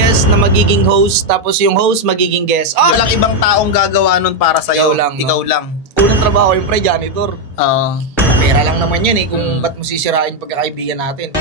guest na magiging host, tapos yung host magiging guest. Oh! Walang ibang taong gagawa nun para sa'yo. Ikaw lang. Unang trabaho yung pre, janitor. Pera lang naman yan kung ba't mo sisirain pagkakaibigan natin.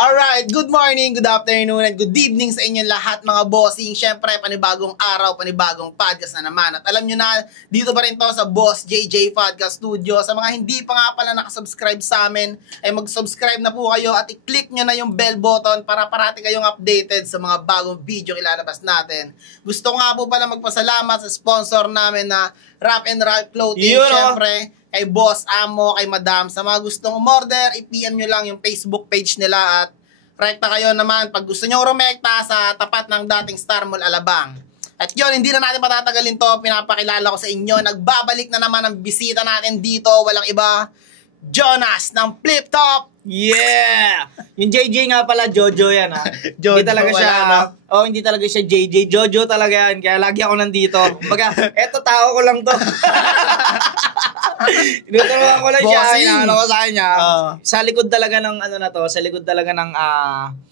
Alright, good morning, good afternoon, and good evening sa inyong lahat mga bossing. Siyempre, panibagong araw, panibagong podcast na naman. At alam nyo na, dito pa rin to sa Boss JJ Podcast Studio. Sa mga hindi pa nga pala nakasubscribe sa amin, ay mag-subscribe na po kayo at i-click nyo na yung bell button para parati kayong updated sa mga bagong video ilalabas natin. Gusto ko nga po pala magpasalamat sa sponsor namin na Rap and Ralph Clothing. Siyempre, kay Boss Amo, kay Madam. Sa mga gustong umorder, i-PM nyo lang yung Facebook page nila at rekta kayo naman pag gusto nyo rumekta sa tapat ng dating Star Mall Alabang. At yun, hindi na natin patatagalin to. Pinapakilala ko sa inyo. Nagbabalik na naman ang bisita natin dito. Walang iba, Jonas ng Flip Top. Yeah! Yung JJ nga pala, Jojo yan ha. Jojo, hindi talaga siya, hindi talaga siya JJ. Jojo talaga yan. Kaya lagi ako nandito. Kumbaga, eto tao ko lang to. Tinuturuan ko lang siya. Inaano ko sa kanya. Sa likod talaga ng sa likod talaga ng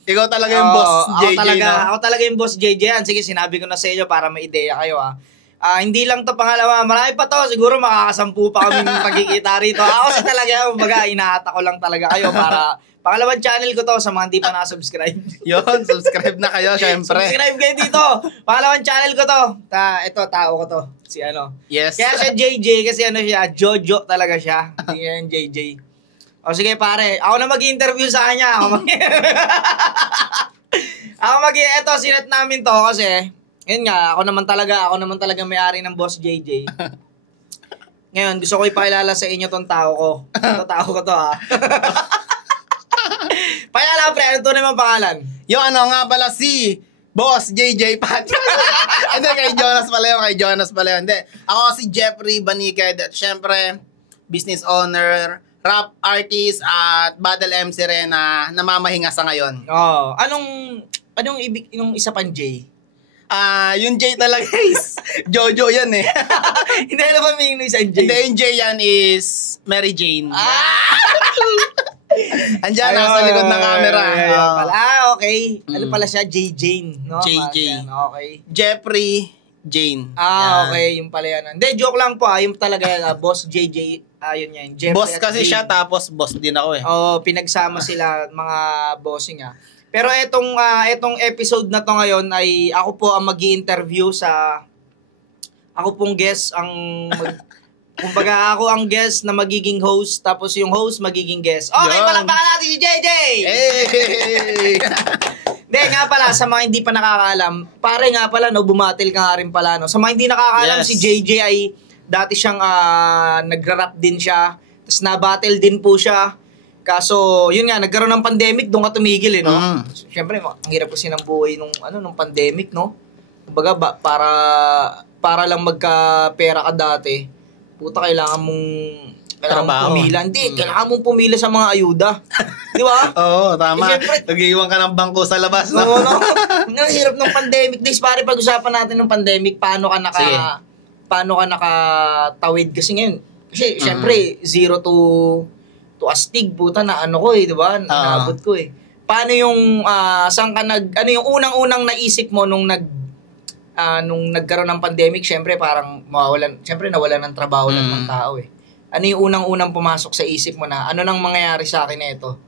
ikaw talaga yung boss JJ. Ako talaga yung boss JJ yan. Sige, sinabi ko na sa inyo para may ideya kayo hindi lang to pangalawa. Marami pa to. Siguro makakasampu pa kami pagkikita rito. Ako talaga, kumbaga, inaata ko lang talaga kayo para pangalawang channel ko to sa mga hindi pa nakasubscribe. Yun, subscribe na kayo, syempre. Subscribe kayo dito. Pangalawang channel ko to. Ito, tao ko to. Si Yes. Kaya siya JJ kasi siya, Jojo talaga siya. Hindi yan JJ. O sige pare, ako na mag-interview sa kanya. Ito, sinet namin to kasi, yun nga, ako naman talaga may-ari ng Boss JJ. Ngayon, gusto ko ipakilala sa inyo tong tao ko. Ito, tao ko to Pakilala, pre, ano to naman pangalan? Yung nga pala si Boss JJ Podcast. Hindi, kay Jonas pala yun. Hindi, ako si Jeffrey Baniked. At syempre, business owner, rap artist, at battle MC rin na namamahinga sa ngayon. Anong ibig, yung isa pang J? Yung J talaga is Jojo yan Hindi alam ba may isang J? Hindi, yung J yan is Mary Jane. Andiyan, nasa likod ng camera. Okay. Ano pala siya? J. Jane. No? JJ. Okay. Jeffrey Jane. Okay. Yung pala yan. Hindi, joke lang po. Yung talaga yan. Boss JJ. Yun yan. Jeffrey boss kasi Jane. Siya, tapos boss din ako pinagsama sila mga bossing Pero etong episode na to ngayon ay ako po ang magi-interview ako pong guest kumbaga ako ang guest na magiging host tapos yung host magiging guest. Okay, palakpakan natin si JJ! Hey! Hindi nga pala, sa mga hindi pa nakakaalam, pare nga pala, bumatil ka nga rin pala. Sa mga hindi nakakaalam, si JJ ay dati siyang nagra-rap din siya, tapos na-battle din po siya. Kaso, yun nga, nagkaroon ng pandemic, doon ka tumigil, no? Siyempre, ang hirap kasi ng buhay nung pandemic, no? Kumbaga, para lang magka-pera ka dati, puta, kailangan mong pumila. Hindi, kailangan mong pumila sa mga ayuda. Di ba? Oo, tama. Nag-iwan ka ng bangko sa labas, no? Ang hirap ng pandemic days. Pare, pag-usapan natin ng pandemic, paano ka nakatawid kasi ngayon. Kasi, syempre, 0 to astig, puta, na di ba? Naabot ko Paano yung, saan ka ano yung unang-unang naisip mo nung nagkaroon ng pandemic, syempre parang nawalan ng trabaho ng tao Ano yung unang-unang pumasok sa isip mo na, ano nang mangyayari sa akin ito?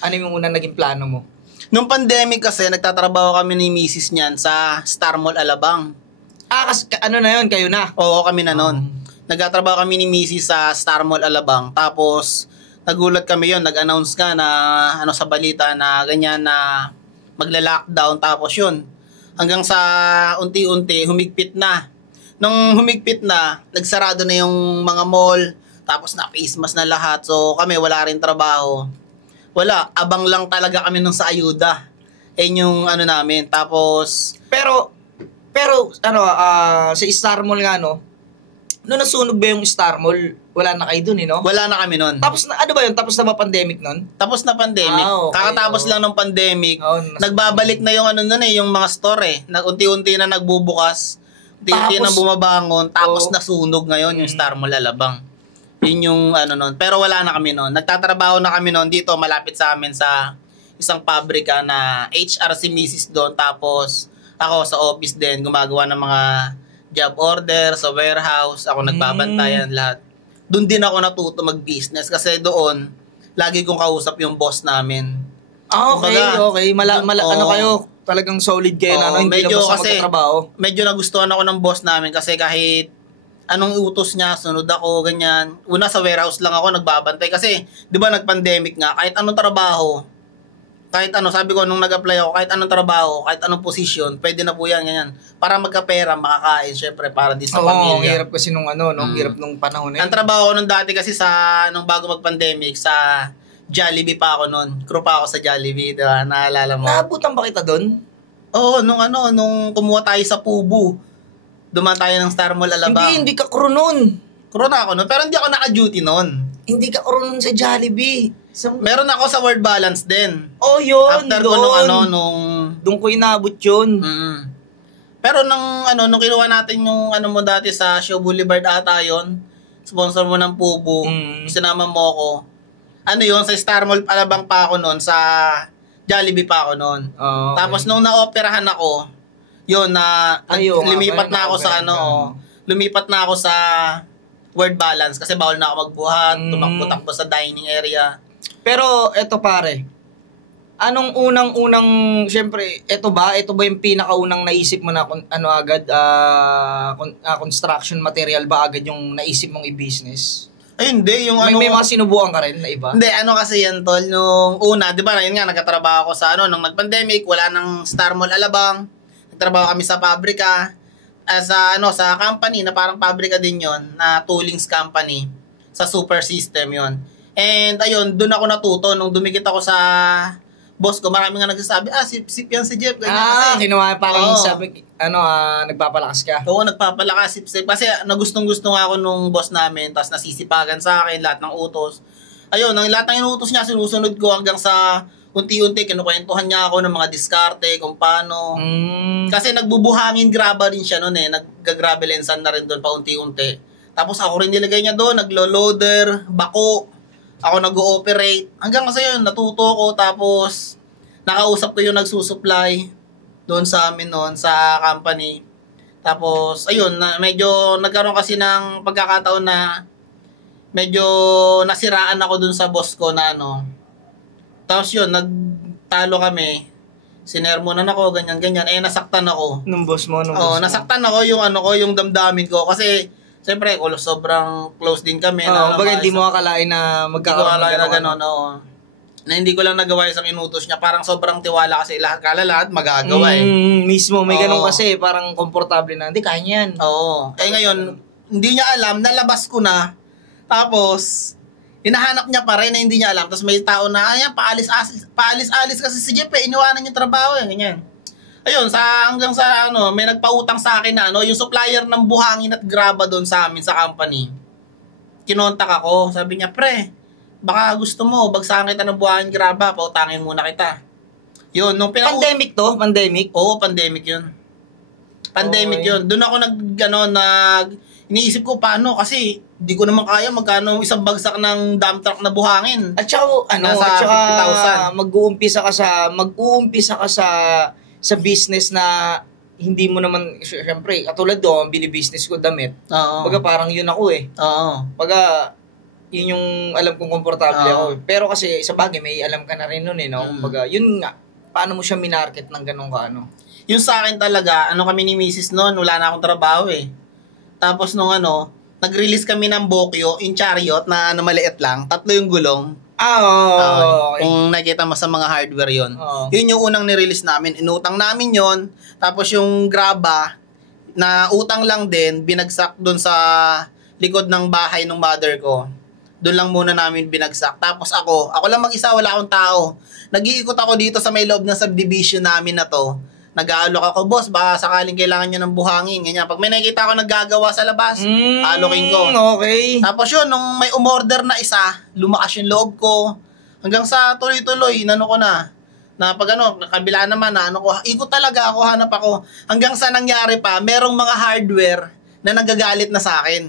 Ano yung unang naging plano mo? Nung pandemic kasi, nagtatrabaho kami ni Mrs. niyan sa Star Mall Alabang. Kasi na yun? Kayo na? Oo, kami na nun. Nagtatrabaho kami ni Mrs. sa Star Mall Alabang. Tapos, nagulat kami yon, nag-announce nga na sa balita na ganyan na magla-lockdown, tapos yun hanggang sa unti-unti humigpit na. Nung humigpit na, nagsarado na yung mga mall, tapos na face mask na lahat. So kami wala rin trabaho. Wala, abang lang talaga kami nung sa ayuda. Yung namin. Tapos pero sa Star Mall nga nung nasunog ba yung Star Mall, wala na kayo dun no? Wala na kami nun. Tapos na, ba yun? Tapos na ba pandemic nun? Tapos na pandemic. Okay, kakatapos lang ng pandemic. Nagbabalik na yung yung mga store Unti-unti na nagbubukas. Unti-unti na bumabangon. Tapos nasunog ngayon yung Star Mall Alabang. Yun yung ano nun. Pero wala na kami nun. Nagtatrabaho na kami nun dito malapit sa amin sa isang pabrika na HR si Mrs. doon. Tapos ako sa office din gumagawa ng mga job order sa warehouse. Ako nagbabantayan lahat. Doon din ako natuto mag-business kasi doon lagi kong kausap yung boss namin. Okay, Kumbaga, okay. Ano kayo? Talagang solid kayo na ano, hindi na medyo basta kasi magtatrabaho. medyo nagustuhan ako ng boss namin kasi kahit anong utos niya, sunod ako, ganyan. Una sa warehouse lang ako nagbabantay kasi 'di ba nag-pandemic nga, kahit anong trabaho, kahit ano, sabi ko nung nag-apply ako, kahit anong trabaho, kahit anong posisyon, pwede na po yan, ganyan. Para magkapera, makakain, syempre, para di sa pamilya. Oo, ang hirap kasi nung ano, no? Hirap nung panahon na yun. Ang trabaho ko nung dati kasi nung bago mag-pandemic, sa Jollibee pa ako nun. Crew pa ako sa Jollibee, diba? Naalala mo? Naabutan ba kita doon? Oo, nung kumuha tayo sa Pubu, dumaan tayo ng Star Mall Alabang. Hindi ka crew nun. Crew na ako nun, pero hindi ako naka-duty nun. Hindi ka crew nun sa Jollibee. Meron ako sa Word Balance din. Oh, yun. After ko Doon ko inabot yun. Pero nung kinuha natin yung mo dati sa Show Boulevard ata yun, sponsor mo ng Pubu, sinama mo ako. Yun, sa Star Mall Alabang pa ako noon, sa Jollibee pa ako noon. Okay. Tapos nung na-operahan ako, yun lumipat na ako sa lumipat na ako sa Word Balance kasi bawal na ako magbuhat, tumakbo-takbo sa dining area. Pero eto pare, anong unang-unang, syempre, ito ba yung pinakaunang naisip mo na agad, construction material ba agad yung naisip mong i-business? Ay, hindi. Yung may mga sinubukan ka rin na iba? Hindi, kasi yan, tol. Nung una, di ba, yun nga, nagkatrabaho ako sa nung nag-pandemic, wala nang Star Mall Alabang. Nagtrabaho kami sa pabrika. Sa company, na parang pabrika din yon na toolings company. Sa Super System yon. And, ayun, doon ako natuto. Nung dumikit ako sa boss ko, marami nga nagsasabi, sip yan si Jeff. Ganyan, kinuha parang sabi, nagpapalakas ka. Oo, nagpapalakas, sip. Kasi nagustong-gusto nga ako nung boss namin, tapos nasisipagan sa akin, lahat ng utos. Ayun, lahat ng inutos niya, sinusunod ko hanggang sa unti-unti, kinukwentuhan niya ako ng mga diskarte, kung paano. Kasi nagbubuhangin graba rin siya noon nag-gravel and sand na rin doon pa unti-unti. Tapos ako rin nilagay niya doon, naglo-loader, bako. Ako nag-ooperate. Hanggang kasi yun, natuto ko. Tapos, nakausap ko yung nagsusupply doon sa amin noon, sa company. Tapos, ayun, medyo nagkaroon kasi ng pagkakataon na medyo nasiraan ako doon sa boss ko na Tapos yun, nagtalo kami. Sinermonan ako, ganyan-ganyan. Nasaktan ako. Nung boss mo? Nasaktan ako yung yung damdamin ko. Kasi, siyempre, sobrang close din kami. Baga hindi mo akalain na magkakaroon na gano'n. Na hindi ko lang nagawa yung inutos niya. Parang sobrang tiwala kasi lahat magagawa mismo, may ganun kasi, parang komportable na. Hindi, kaya yan. Oo. Ngayon, hindi niya alam, nalabas ko na. Tapos, hinahanap niya pa rin na hindi niya alam. Tapos may tao na, paalis-alis kasi si Jeff iniwanan yung trabaho ganyan. Ayun, hanggang sa may nagpautang sa akin na yung supplier ng buhangin at graba doon sa amin sa company. Kinontak ako, sabi niya, pre, baka gusto mo, bagsakan kita ng buhangin graba, pautangin muna kita. Yun, pandemic to? Pandemic? Oo, pandemic yun. Pandemic yun. Doon ako iniisip ko paano kasi di ko naman kaya magkano isang bagsak ng dump truck na buhangin. At saka, nasa 50,000. Mag-uumpisa ka sa business na hindi mo naman, syempre, katulad doon, binibusiness ko damit. Baga parang yun ako Baga, yun yung alam kong komportable ako. Pero kasi, sa bagay, may alam ka na rin nun Baga, yun nga, paano mo siya minarket ng ganun ka Yung sa akin talaga, kami ni Mrs. noon, wala na akong trabaho Tapos nung nag-release kami ng Bokyo in Chariot na maliit lang, 3 yung gulong. Okay. Kung nakita mo sa mga hardware yon. Yun yung unang ni-release namin. Inutang namin yon. Tapos yung graba, na utang lang din, binagsak doon sa likod ng bahay ng mother ko. Doon lang muna namin binagsak. Tapos ako lang mag-isa, wala akong tao. Nag-iikot ako dito sa may loob ng subdivision namin na to. Nag-aalok ako, boss, baka sakaling kailangan nyo ng buhangin, ganyan. Pag may nakikita ako naggagawa sa labas, alokin ko. Okay. Tapos yun, nung may umorder na isa, lumakas yung loob ko. Hanggang sa tuloy-tuloy, ko na pag kabila naman ikot talaga ako, hanap ako. Hanggang sa nangyari pa, merong mga hardware na nagagalit na sa akin.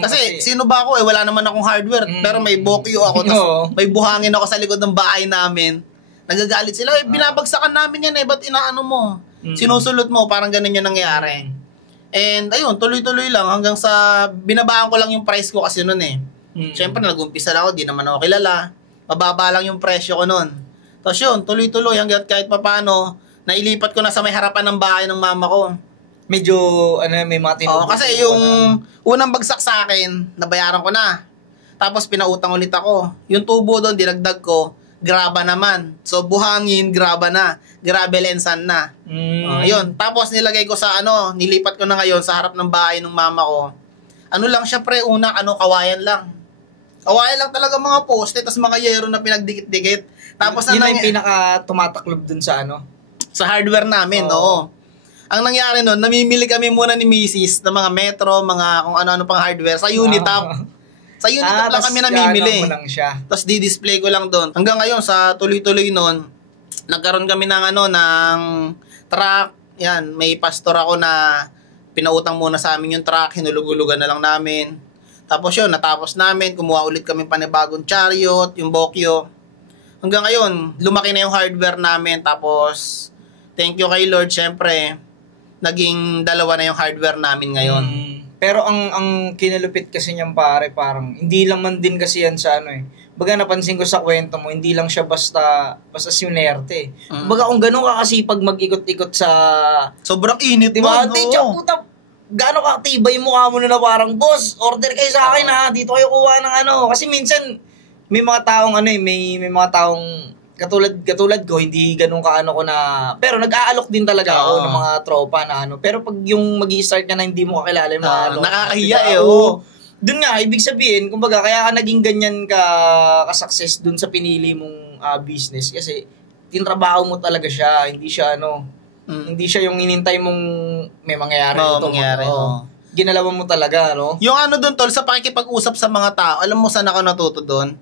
Kasi sino ba ako wala naman akong hardware, pero may bokyo ako, tapos may buhangin ako sa likod ng bahay namin. Nagagalit sila, binabagsakan namin yan ba't inaano mo? Sinusulot mo, parang ganun yung nangyari. And ayun, tuloy-tuloy lang hanggang sa binabaan ko lang yung price ko kasi noon Siyempre, nag-umpisa lang ako, di naman ako kilala. Mababa lang yung presyo ko noon. Tapos yun, tuloy-tuloy hanggang kahit papano, nailipat ko na sa may harapan ng bahay ng mama ko. Medyo, may mga tinubos. Kasi yung unang bagsak sa akin, nabayaran ko na. Tapos pinautang ulit ako. Yung tubo doon, dinagdag ko, graba naman. So, buhangin, graba na. Gravel and sand na. Yun. Tapos nilagay ko sa nilipat ko na ngayon sa harap ng bahay ng mama ko. Ano lang siya kawayan lang. Kawayan lang talaga mga poste, tapos mga yero na pinagdikit-dikit. Tapos yun yung pinaka tumataklob dun sa sa hardware namin, oo. Ang nangyari nun, namimili kami muna ni Mrs. ng mga Metro, mga kung ano-ano pang hardware sa Unitap. Sa Unitap lang kami namimili. Tapos di-display ko lang doon. Hanggang ngayon, sa tuloy-tuloy nun, nagkaroon kami ng ng truck. Yan, may pastor ako na pinautang muna sa amin yung truck, hinulugulugan na lang namin. Tapos yun, natapos namin, kumuha ulit kami panibagong chariot, yung bokyo. Hanggang ngayon, lumaki na yung hardware namin. Tapos, thank you kay Lord, syempre, naging dalawa na yung hardware namin ngayon. Pero ang kinalupit kasi niyang pare, parang, hindi lang man din kasi yan sa Baga napansin ko sa kwento mo, hindi lang siya basta sinerte. Baga kung gano'n ka kasi pag mag-ikot-ikot sa... Sobrang init, diba? Puta, gaano ka tibay mo ka muna na parang, boss, order kayo sa akin dito kayo kuha ng Kasi minsan, may mga taong may mga taong katulad ko, hindi ganun ko na, pero nag-aalok din talaga ako ng mga tropa na Pero pag yung mag-i-start ka na hindi mo kakilala yung mga nakakahiya Doon nga, ibig sabihin, kumbaga, kaya ka naging ganyan ka-success doon sa pinili mong business kasi tinrabaho mo talaga siya, hindi siya hindi siya yung inintay mong may mangyayari dito. Ginalawan mo talaga, Yung doon, tol, sa pakikipag-usap sa mga tao, alam mo saan ako natuto doon?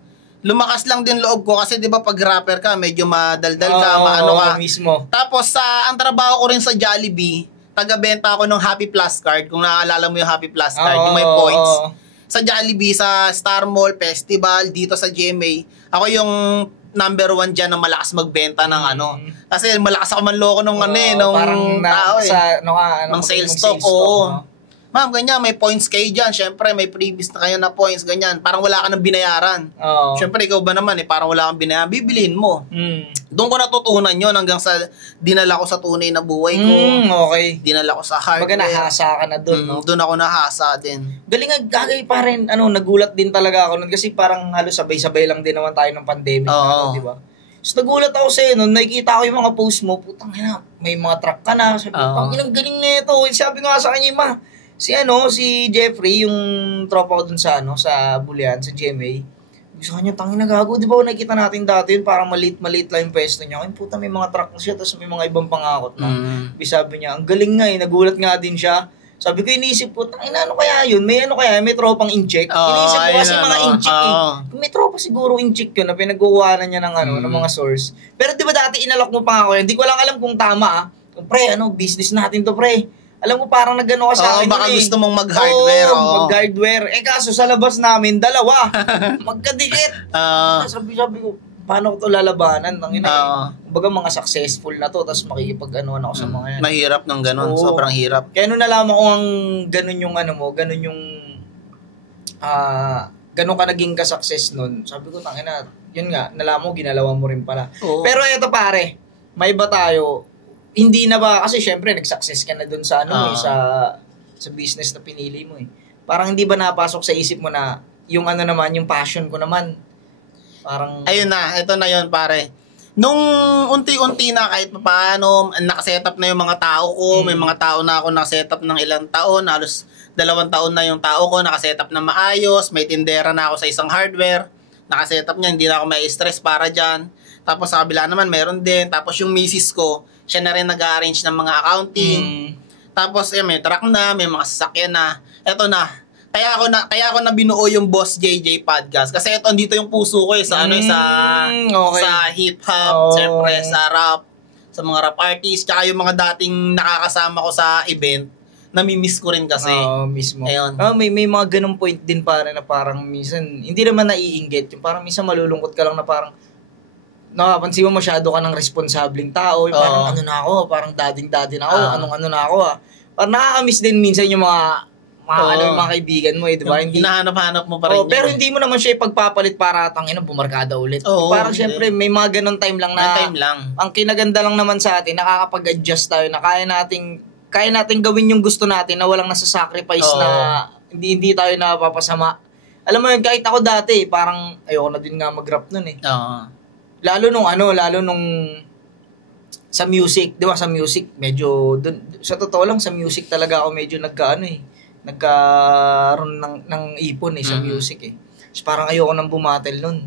Lumakas lang din loob ko kasi 'di ba pag rapper ka, medyo madaldal ka, maano ka. Mismo. Tapos ang trabaho ko rin sa Jollibee, taga-benta ako ng Happy Plus card, kung naalala mo yung Happy Plus card, yung may points. Sa Jollibee, sa Star Mall Festival, dito sa GMA, ako yung number 1 dyan na malakas magbenta ng Kasi malakas ako manloko nung nung tao ng sales stock. Ma'am, ganyan, may points kayo dyan. Siyempre, may previous na kayo na points, ganyan. Parang wala ka nang binayaran. Siyempre, ikaw ba naman, parang wala kang binayaran. Bibilhin mo. Doon ko natutunan yun hanggang sa dinala ko sa tunay na buhay ko. Okay. Dinala ko sa hardware. Baga nahasa ka na doon, Doon ako nahasa din. Galing gagay pa rin. Nagulat din talaga ako nun kasi parang halos sabay-sabay lang din naman tayo ng pandemic. Di ba? So, nagulat ako sa'yo nun, nakikita ko yung mga post mo, putang ina, may mga truck ka na. Sabi ko, pang ilang galing na ito. Sabi ko nga sa kanya, si Jeffrey, yung tropa ko dun sa Bulian, sa GMA. Gusto kanya, tangina gago, di ba nakikita natin dati yun, parang maliit lang yung pwesto niya. Ay, puta, may mga truck na siya, tapos may mga ibang pangakot na. Sabi niya, ang galing nga nagulat nga din siya. Sabi ko, iniisip ko, tangina, ano kaya yun? May may tropang incheck. Iniisip ko kasi mga incheck Kung may tropa siguro incheck yun, na pinagkukuhanan niya ng, ng mga source. Pero di ba dati inalok mo pa ako yun? Hindi ko lang alam kung tama Pre, business natin to, pre. Alam mo, parang nagano ka sa akin. Baka gusto mong mag-hardware. Mag-hardware. Kaso sa labas namin, dalawa. Magkadikit. Sabi ko, paano ko to lalabanan? Kumbaga mga successful na to, tapos makikipag-anuan ako sa mga yan. Mahirap ng ganun. Sobrang hirap. Kaya nalaman ko ang ganun yung ganun yung ganun ka naging ka-success nun. Sabi ko, tangina, yun nga, nalaman mo, ginalawan mo rin pala. Pero eto pare, may iba tayo. Hindi na ba, kasi syempre nag-success ka na dun sa sa business na pinili mo Parang hindi ba napasok sa isip mo na yung naman, yung passion ko naman, parang... Ayun na, ito na yun pare. Nung unti-unti na kahit paano, nakasetup na yung mga tao ko, may mga tao na ako nakasetup ng ilang taon, halos 2 taon na yung tao ko, nakasetup na maayos, may tindera na ako sa isang hardware, nakasetup niya, hindi na ako may stress para dyan. Tapos sa kabila naman, meron din. Tapos yung misis ko, siya na rin nag-arrange ng mga accounting. Tapos may truck na, may mga sasakyan na. Eto na. Kaya ako na binuo yung Boss JJ Podcast kasi ito dito yung puso ko sa sa hip hop, siyempre sa rap, sa mga rap artists, tsaka yung mga dating nakakasama ko sa event. Namimiss ko rin kasi. Oo, mismo. Ayun. May mga ganung point din pare na parang minsan, hindi naman naiinggit. Yung parang minsan malulungkot ka lang na parang, nakapansin mo masyado ka ng responsabling tao. Yung parang ano na ako, parang dading-daddy na ako, anong-ano na ako Parang nakakamiss din minsan yung mga yung mga kaibigan mo diba? Hindi hinahanap-hanap mo pa rin. Pero hindi mo naman siya ipagpapalit para tangina bumarkada ulit. Parang syempre may mga ganun time lang na time lang. Ang kinaganda lang naman sa atin, nakakapag-adjust tayo na kaya nating gawin yung gusto natin na walang nasa-sacrifice na hindi tayo napapasama. Alam mo yun, kahit ako dati, parang ayoko na din nga mag-rap nun Lalo nung sa music, 'di ba sa music, medyo sa totoo lang sa music talaga ako medyo nagkaroon ng ipon sa music So, parang ayoko nang bumatel nun.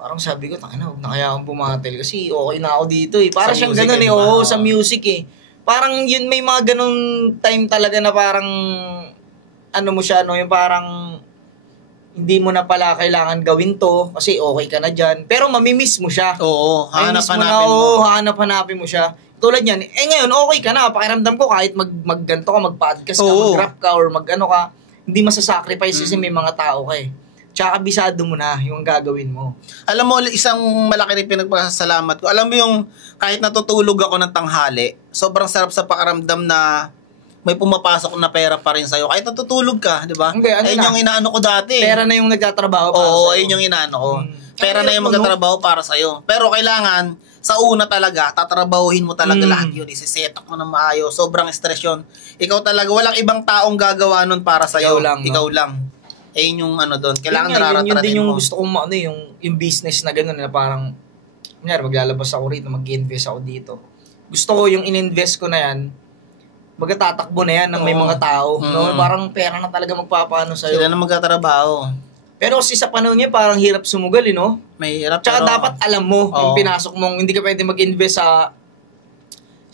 Parang sabi ko, huwag na kaya akong bumatel kasi okay na ako dito Parang siyang ganun sa music Parang yun, may mga ganung time talaga na parang mo siya, yung parang hindi mo na pala kailangan gawin to kasi okay ka na dyan. Pero mamimiss mo siya. Oo, hanap-hanapin mo siya. Tulad yan, ngayon okay ka na. Pakiramdam ko kahit magganto ka, mag-podcast ka, mag-rap ka, or mag-ano ka, hindi masasacrifice kasi may mga tao ka Tsaka kabisado mo na yung gagawin mo. Alam mo, isang malaki rin pinagpasalamat ko. Alam mo yung kahit natutulog ako ng tanghali, sobrang sarap sa pakiramdam na may pumapasok na pera pa rin sa'yo. Kahit natutulog ka, di ba? Ayun yung inaano ko dati. Pera na yung nagtatrabaho para sa'yo. Oo, ayun yung inaano ko. Pera na yung magtatrabaho para sa'yo. Pero kailangan, sa una talaga, tatrabahuhin mo talaga lahat yun. Isiset up mo na maayos. Sobrang stress yun. Ikaw talaga, walang ibang taong gagawa nun para sa'yo. Ikaw lang. Ayun yung doon. Kailangan nararataranin mo. Yun din yung gusto kong yung business na gano'n na parang, kunyari, maglalabas ako rito, mag-invest ako dito. Gusto ko yung in-invest ko na yan, magtatakbo na yan ng may mga tao. No? Parang pera na talaga magpapaano sa'yo. Sila na magtatrabaho. Pero kasi sa panahon niya, parang hirap sumugal, no? May hirap. Tsaka dapat alam mo, yung pinasok mong, hindi ka pwede mag-invest sa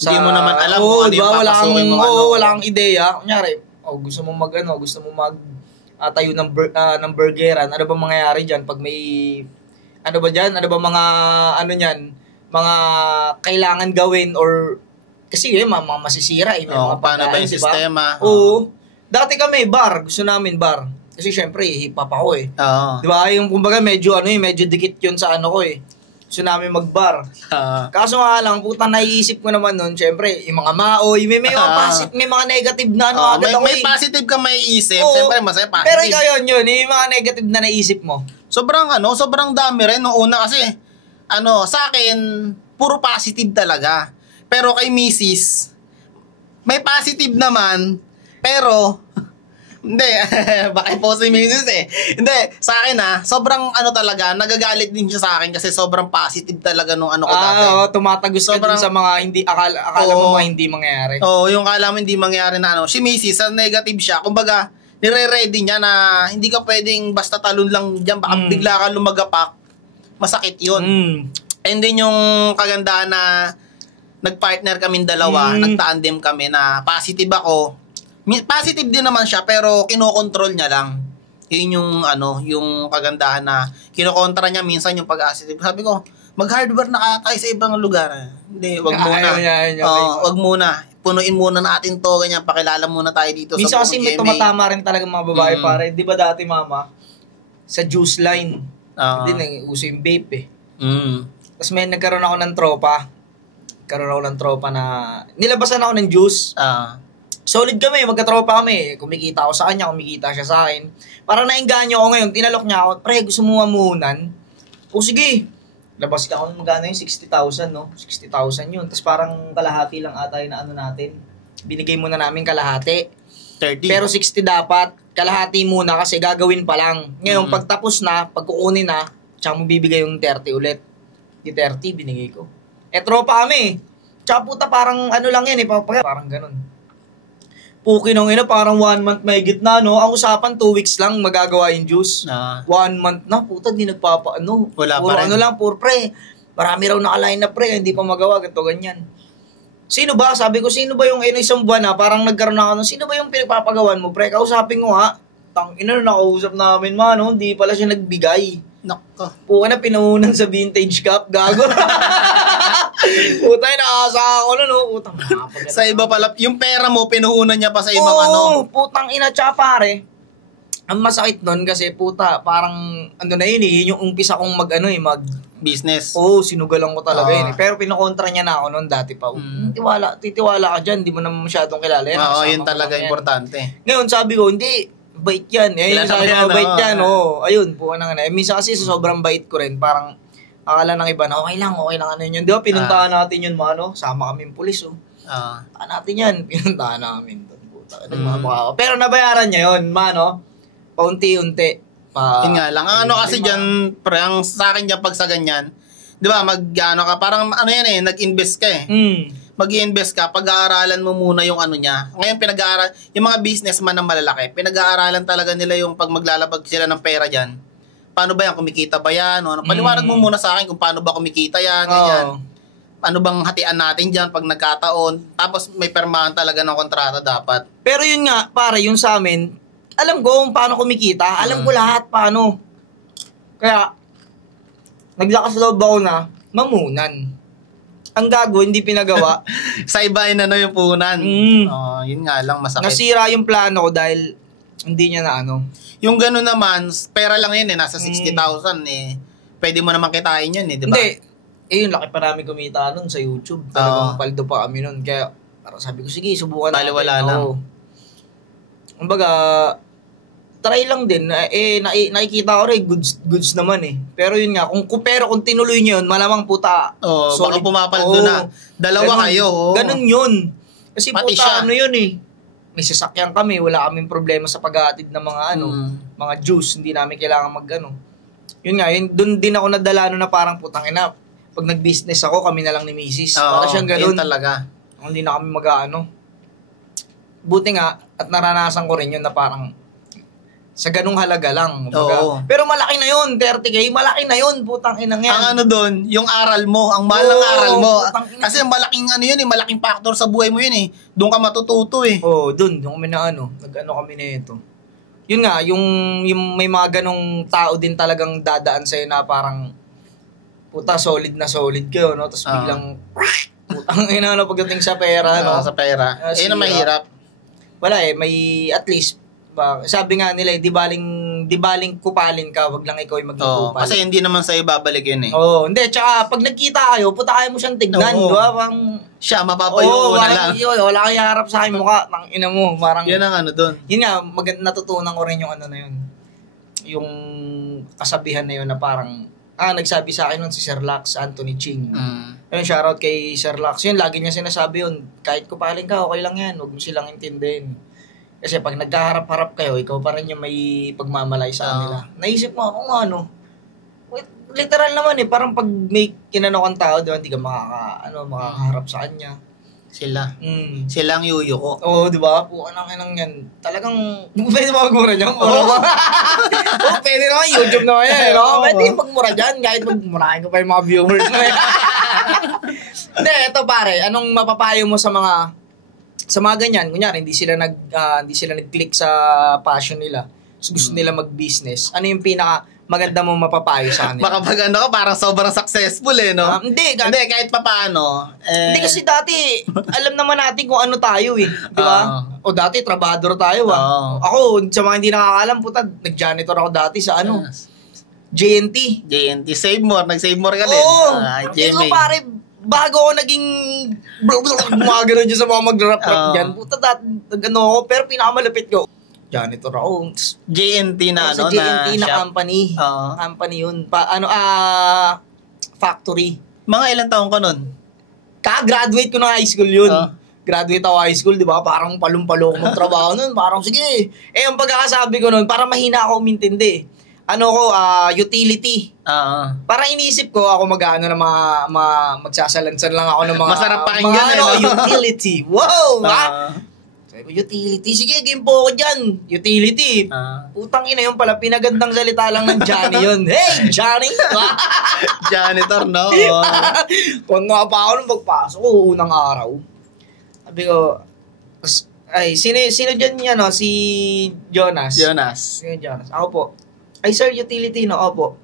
hindi mo naman alam kung ano yung papasukin mo. Wala kang ideya. Kunyari, gusto mo tayo ng burgeran. Ano ba mangyayari dyan pag may ano ba mga mga kailangan gawin or kasi mga masisira mga paano ba yung sistema? Oo. Dati kami gusto namin bar. Kasi syempre hip hop ako Di ba? Yung kumbaga medyo dikit yun sa ko Gusto namin mag-bar. Kaso nga lang, naiisip ko naman nun, syempre, yung mga maoy, may mga negative na agad ako may positive ka may isip, syempre masaya positive. Pero ikaw yun, yung mga negative na naisip mo. Sobrang dami rin. Nung una kasi, sa akin, puro positive talaga. Pero kay Mrs., may positive naman, pero, hindi, baka po si Mrs. Hindi, sa akin sobrang talaga, nagagalit din siya sa akin kasi sobrang positive talaga nung ko dati. Tumatagos ka din sa mga hindi, akala mo mga hindi mangyayari. Yung akala mo hindi mangyayari na si Mrs. negative siya. Kumbaga, nire-ready niya na hindi ka pwedeng basta talon lang dyan, baka bigla ka lumagapak, masakit yun. And then yung kagandahan na nag-partner kaming dalawa, nag-tandem kami na positive ako. Positive din naman siya pero kinokontrol niya lang. Yun yung yung kagandahan na kinokontra niya minsan yung pag-positive. Sabi ko, mag-hardware na tayo sa ibang lugar. Hindi, wag muna. Wag muna. Punuin muna natin to, ganyan, pakilala muna tayo dito minsan sa kasi may tumatama rin talaga mga babae pare. Di ba dati mama, sa juice line, hindi uso yung vape Tapos may nagkaroon ako ng tropa. Na nilabasan ako ng juice. Solid kami, magkatropa kami. Kumikita ako sa kanya, kumikita siya sa akin. Parang nainganyo ako ngayon, tinalok niya ako, pre, gusto mo mamuhunan? O sige, labas ka ako, magkano yung 60,000, no? 60,000 yun. Tapos parang kalahati lang ata yung natin. Binigay muna namin kalahati. 30. Pero 60 dapat, kalahati muna kasi gagawin pa lang. Ngayon, pagtapos na, pagkukunin na, tsaka mo bibigay yung 30 ulit. Yung 30, binigay ko. Tropa kami. Tsaka puta, parang lang yan parang ganun. Puki nung parang 1 month may gitna, no? Ang usapan, 2 weeks lang magagawa yung juice. 1 month na, puta, di nagpapaano. Wala pa rin. Puro pre. Marami raw naka-line na pre, hindi pa magawa, ganito, ganyan. Sino ba? Sabi ko, sino ba yung isang buwan na, parang nagkaroon na ako, sino ba yung pinagpapagawan mo, pre? Kausapin ko nakausap namin, no? Hindi pala siya nagbigay. Nako. Puka na, pinuhunan sa vintage cup, gago. Puta, nakakasaka ko na, no? Putang Sa iba pala, yung pera mo, pinuhunan niya pa sa ibang Oo, putang ina, tsaka pare. Ang masakit nun kasi puta, parang ano na yun yun yung umpisa kong business. Oo, sinugalan ko talaga yun Pero pinokontra niya na ako noon dati pa. Titiwala ka dyan, di mo naman masyadong kilala yan. Oo, yun talaga importante. Ngayon sabi ko, hindi, bait yan. Sabi ko, bait yan. Ayun, puwa na nga na. Minsan kasi sa sobrang bait ko rin, parang akala ng iba na okay lang ano yun. Di ba, pinuntahan natin yun, sama kaming pulis, Puntahan natin yan, pinuntahan namin. Puta, pero nabayaran niya yun, paunti-unti. Yun nga lang. Ang kasi dyan, ang sa akin dyan pag sa ganyan, di ba, parang nag-invest ka mag-i-invest ka, pag-aaralan mo muna yung niya. Ngayon, yung mga businessman na malalaki, pinag-aaralan talaga nila yung pag maglalabag sila ng pera dyan. Paano ba yan? Kumikita ba yan? Paliwanag mo muna sa akin kung paano ba kumikita yan, ganyan. Ano bang hatian natin dyan pag nagkataon? Tapos may permahan talaga ng kontrata dapat. Pero yun nga, para yung sa amin, alam ko kung paano kumikita. Alam ko lahat paano. Kaya, naglakas loob ako na mamunan. Ang gago, hindi pinagawa. Sa iba yung punan. Yun nga lang, masakit. Nasira yung plano ko dahil hindi niya na Yung gano'n naman, pera lang yun nasa 60,000 Pwede mo naman kitain yun di ba? Hindi. Yung laki pa namin kumita nun sa YouTube. Talagang paldo pa kami nun. Kaya, sabi ko, sige, subukan natin. Wala lang. Kumbaga, try lang din. Nakikita ko rin, goods naman Pero yun nga, kung tinuloy nyo yun, malamang puta. Baka pumapaldo na. Dalawa kayo. Ganun yun. Kasi pati puta, siya. May sasakyan kami, wala kaming problema sa paghahatid ng mga mga juice, hindi namin kailangan Yun nga, doon din ako nadala na parang putang ina. Pag nag-business ako, kami na lang ni Mrs. Para siyang ganun. Yun talaga. Hindi na kami Buti nga, at naranasan ko rin yun na parang sa ganung halaga lang. Pero malaki na yun, 30K, malaki na yun, putang inang yan. Ang doon, yung aral mo, ang mahal ng aral mo. Kasi malaking malaking factor sa buhay mo yun Doon ka matututo doon kami na kami na ito. Yun nga, yung may mga ganong tao din talagang dadaan sa'yo na parang puta, solid na solid kayo, Tapos biglang putang ina pagdating sa pera, Sa pera. Yun ang mahirap. Wala may at least sabi nga nila, di baling kupalin ka, wag lang ikaw yung maging kupal. Kasi hindi naman sa'yo babalik yun hindi. Tsaka, pag nagkita kayo, puta kayo mo siyang tignan, di ba? Siya, mapapayo na lang. Wala kang harap sa akin mukha, tang ina mo. Parang, yun ang doon. Yun nga, natutunan ko rin yung na yun. Yung kasabihan na yun na parang, nagsabi sa akin nun si Sir Lax, Anthony Ching. Ayun, shoutout kay Sir Lax. Yun, lagi niya sinasabi yun, kahit kupalin ka, okay lang yan, huwag mo silang intindihin. Kasi pag nagkaharap-harap kayo, ikaw pa rin yung may pagmamalay sa kanila. Naisip mo ako literal naman parang pag may kinano kang tao, di ba, hindi ka makakaharap sa kanya. Sila. Sila ang yuyo ko. Di ba? Puka nang yan. Talagang, pwede ba magmura dyan? Pwede naman, YouTube naman yan. Pwede magmura dyan, kahit magmurahin ko pa yung mga viewers mo. Hindi, ito pare, anong mapapayo mo sa mga ganyan, kunyari, hindi sila nag-click sa passion nila. Gusto nila mag-business. Ano yung maganda mong mapapayo sa kanila? Baka ka, parang sobrang successful Hindi, kahit papaano. Hindi kasi dati, alam naman natin kung ano tayo Di ba? O dati, trabador tayo Ako, sa mga hindi nakakalam, puta, nag-janitor ako dati sa JNT. Save more, nag-save more ka din. GMA. Pare, bago ako naging gumagano dyan sa mga mag-rap-rap dyan. Puta, ako. Pero pinakamalapit ko, janitor ako. JNT na sa JNT na company. Company yun. Factory. Mga ilang taong ka nun? Ka-graduate ko ng high school yun. Graduate ako high school, di ba? Parang palong-palo ko magtrabaho nun. Parang, sige. Ang pagkakasabi ko nun, parang mahina ako umintindi. Utility. Parang iniisip ko, ako mag-ano na magsasalansan lang ako ng mga... Masarap pakinggan utility. Wow! Sabi ko, utility. Sige, game po ako dyan. Utility. Utang ina yun pala, pinagandang salita lang ng Johnny yun. Hey, Johnny! Janitor, no? Kung nga pa ako nung magpasok ko, unang araw. Sabi ko, sino dyan yan, Si Jonas. Jonas. Ako po. Ay, sir, utility, Opo.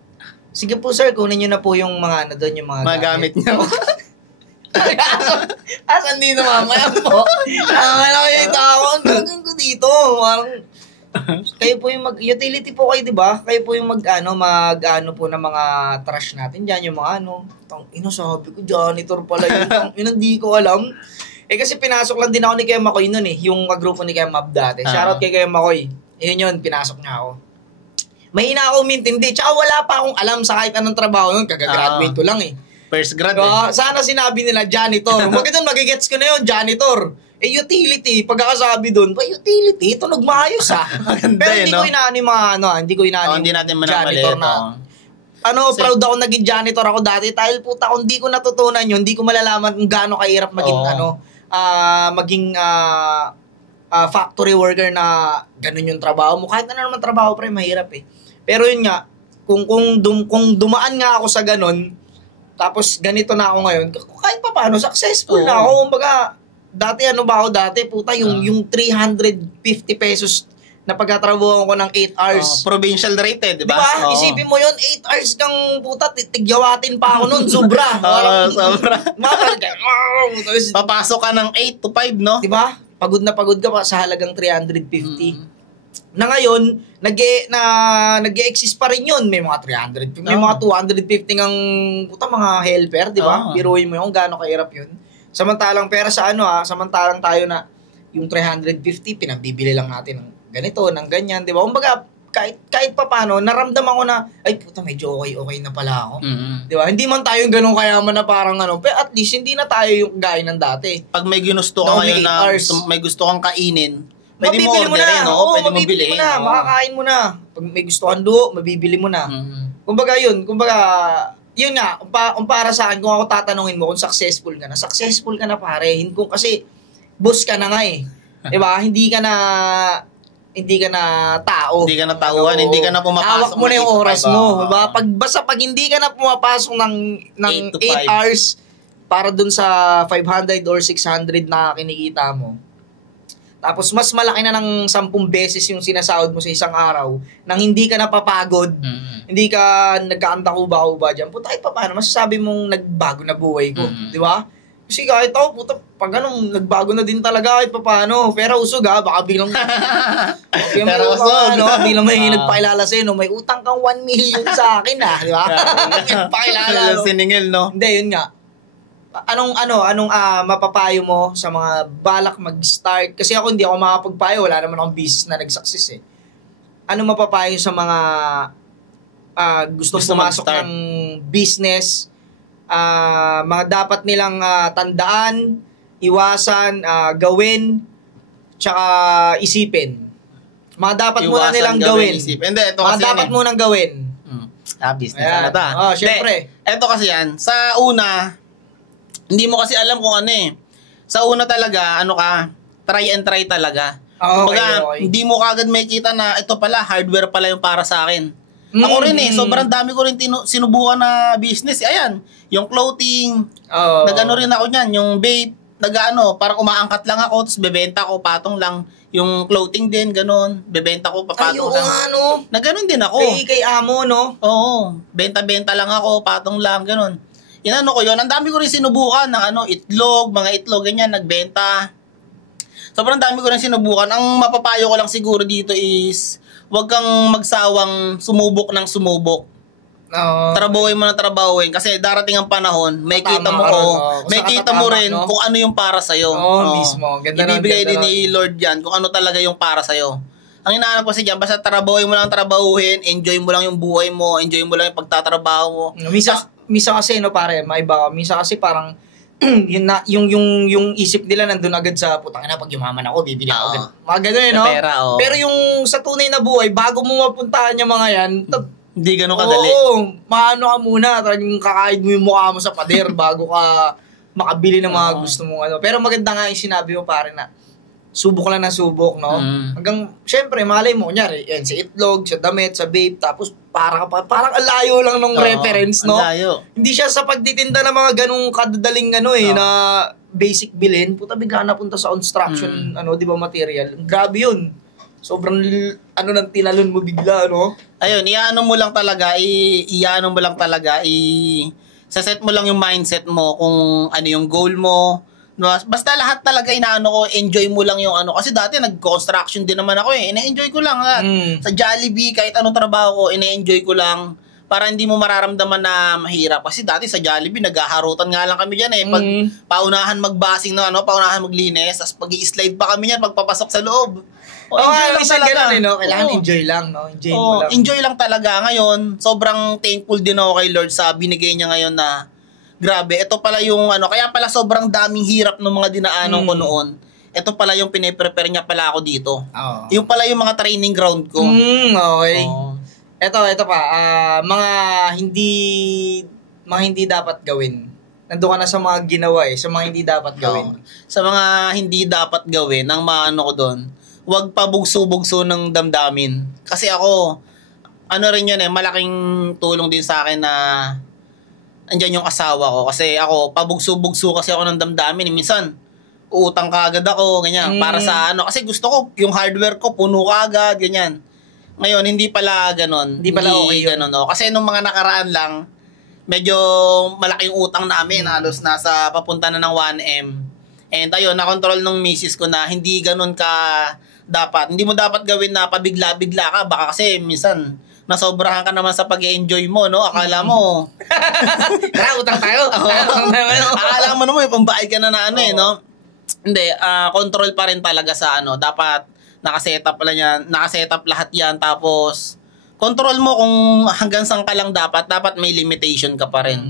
Sige po, sir, kunin nyo na po yung mga doon, yung mga gamit nyo. Asan dito mamaya po? Nakakita ako. Ang gagawin ko dito. Parang, kayo po yung utility po kayo, di ba? Kayo po yung mag-ano po ng mga trash natin dyan, yung mga sabi ko, janitor pala yun. Yun, hindi ko alam. Kasi pinasok lang din ako ni Kuya Makoy nun yung grupo ni Kuya Mab dati. Shoutout kay Kuya Makoy. Yun, pinasok niya ako. Mahina ako umintindi. Tsaka wala pa akong alam sa kahit anong trabaho nun. Kagagraduate ko lang First grad Sana sinabi nila janitor. Magandang magigets ko na yun, janitor. Utility. Pagkakasabi doon, utility, tunog maayos Pero hindi ko inaano yung mga hindi ko inaano hindi natin janitor na. Proud ako naging janitor ako dati. Dahil puta, kung hindi ko natutunan yun, hindi ko malalaman kung gaano kahirap maging factory worker na ganun yung trabaho mo. Kahit ano naman trabaho, pre, mahirap Pero yun nga, kung dumaan nga ako sa ganun, tapos ganito na ako ngayon, kahit pa paano, successful na ako. Kumbaga, dati puta, yung 350 pesos na pagkatrabaho ko ng 8 hours. Provincial rate di ba? Diba? Isipin mo yun, 8 hours kang puta, tigyawatin pa ako nun, sobra. Sobra. Papasok ka ng 8 to 5, no? Diba? Pagod na pagod ka pa sa halagang 350. Na ngayon, nag-e-exist pa rin yun. May mga 300, may mga 250 ng puta, mga helper, diba? Biruin mo yung gaano kahirap yun. Samantalang pera sa samantalang tayo na yung 350, pinabibili lang natin ng ganito, ng ganyan, diba? Kumbaga, kahit pa paano, naramdaman ko na, ay puta, medyo okay na pala ako. Diba? Hindi man tayo yung ganun kayaman na parang pero at least hindi na tayo yung gaya ng dati. Pag may ginusto ka ngayon na may gusto kang kainin, pwede mo orderin, pwede mo bilhin. Makakain mo na. Pag may gusto kang luho, mabibili mo na. Kumbaga, yun nga, para sa akin, kung ako tatanungin mo kung successful ka na pare. Kasi, boss ka na nga Diba? Hindi ka na tao. Hindi ka na tauhan, hindi ka na pumapasok. Hawak mo na yung oras mo. Diba? Pag hindi ka na pumapasok ng 8 hours para dun sa 500 or 600 na kinikita mo. Tapos mas malaki na ng 10 beses yung sinasahod mo sa isang araw nang hindi ka napapagod, hindi ka nagkaanta-uba-uba dyan. Puta, kahit pa paano, masasabi mong nagbago na buhay ko. Di ba? Kasi kahit ako, puta, pag nagbago na din talaga kahit pa paano. Pero usog baka bilang bilang may nagpakilala sa'yo, may utang kang 1 million sa akin di ba? Nagpakilala. Siningil, no? Hindi, yun nga. Anong mapapayo mo sa mga balak mag-start? Kasi ako hindi ako makapagpayo, wala naman akong business na nag-success Anong mapapayo sa mga gusto pumasok ng business? Mga dapat nilang tandaan, iwasan, gawin, tsaka isipin. Mga dapat muna nilang gawin. Hindi, ito mga kasi dapat munang gawin. Business. Syempre. Ito kasi yan. Sa una, hindi mo kasi alam kung Sa una talaga, try and try talaga. Okay. Hindi mo kagad makikita na ito pala, hardware pala yung para sa akin. Ako rin sobrang dami ko rin sinubukan na business. Ayan, yung clothing, nag-ano rin ako niyan, yung vape, parang umaangkat lang ako, tapos bebenta ko, patong lang. Yung clothing din, ganun, bebenta ko, papatong lang. Na ganun din ako. Kay amo, no? Oo, benta-benta lang ako, patong lang, ganun. Inano ko yun, ang dami ko rin sinubukan ng mga itlog, ganyan, nagbenta. Sobrang dami ko rin sinubukan. Ang mapapayo ko lang siguro dito is, huwag kang magsawang sumubok ng sumubok. Trabahuin mo na trabahuin kasi darating ang panahon, may kita mo rin kung ano yung para sa'yo. Mismo. Ibibigay din ni Lord yan kung ano talaga yung para sa'yo. Ang hinahanap ko dyan, basta trabahuin mo lang trabahuin, enjoy mo lang yung buhay mo, enjoy mo lang yung pagtatrabaho mo. Misa kasi pare, maiba. Misa kasi parang yung isip nila nandun agad sa putang ina, pag yumaman ako, bibili ako. Mga ganun no? Pera, Pero yung sa tunay na buhay, bago mo mapuntahan yung mga yan, hindi ganun kadali. Maano ka muna, talagang kakaid mo yung mukha mo sa pader bago ka makabili ng mga gusto mong Pero maganda nga yung sinabi mo pare na subok lang na subok, no? Hanggang, syempre, malay mo, kunyari, yan, sa itlog, sa damit, sa vape, tapos parang ang layo lang ng reference, no? Layo. Hindi siya sa pagtitinda ng mga ganung kadadaling na basic bilhin. Puta, bigla na punta sa construction, di ba, material. Grabe yun. Sobrang, nang tinalon mo bigla, no? Ayun, iyaano mo lang talaga, Saset mo lang yung mindset mo kung ano yung goal mo. No? Basta lahat talaga inaano ko, enjoy mo lang yung ano. Kasi dati nag-construction din naman ako eh. Ina-enjoy ko lang. Sa Jollibee, kahit anong trabaho ko, ina-enjoy ko lang. Para hindi mo mararamdaman na mahirap. Kasi dati sa Jollibee, naghaharutan nga lang kami dyan eh. Pag paunahan magbasing no, paunahan maglinis, tapos pag i-slide pa kami yan, pagpapasok sa loob. Enjoy lang talaga. Ganun, no? Kailangan enjoy lang. No? Enjoy mo lang. Enjoy lang talaga. Ngayon, sobrang thankful din ako kay Lord sa binigay niya ngayon na grabe, ito pala yung ano, kaya pala sobrang daming hirap ng mga dinaanan ko noon. Ito pala yung pine-prepare niya pala ako dito. Yung pala yung mga training ground ko. Okay. Ito pa, mga hindi dapat gawin. Nandun ka na sa mga ginawa sa mga hindi dapat gawin. Sa mga hindi dapat gawin, ang maano ko doon, huwag pabugso-bugso ng damdamin. Kasi ako, ano rin yun malaking tulong din sa akin na andyan yung asawa ko. Kasi ako, pabugso-bugso kasi ako ng damdamin. Minsan, uutang ka agad ako, ganyan. Para sa ano, kasi gusto ko, yung hardware ko, puno ka agad, ganyan. Ngayon, hindi pala ganon. Hindi pala okay ganon, no? Kasi nung mga nakaraan lang, medyo malaking utang namin. Halos nasa papunta na ng 1M. And ayun, nakontrol ng misis ko na hindi ganon ka dapat. Hindi mo dapat gawin na pabigla-bigla ka. Baka kasi minsan, nasobrahan ka naman sa pag-enjoy mo, no? Akala mo. Tara, utang tayo. Akala mo naman, pambayad ka na ano no? Hindi, control pa rin talaga sa ano. Dapat nakasetup lahat yan. Tapos, control mo kung hanggang saan ka lang dapat may limitation ka pa rin.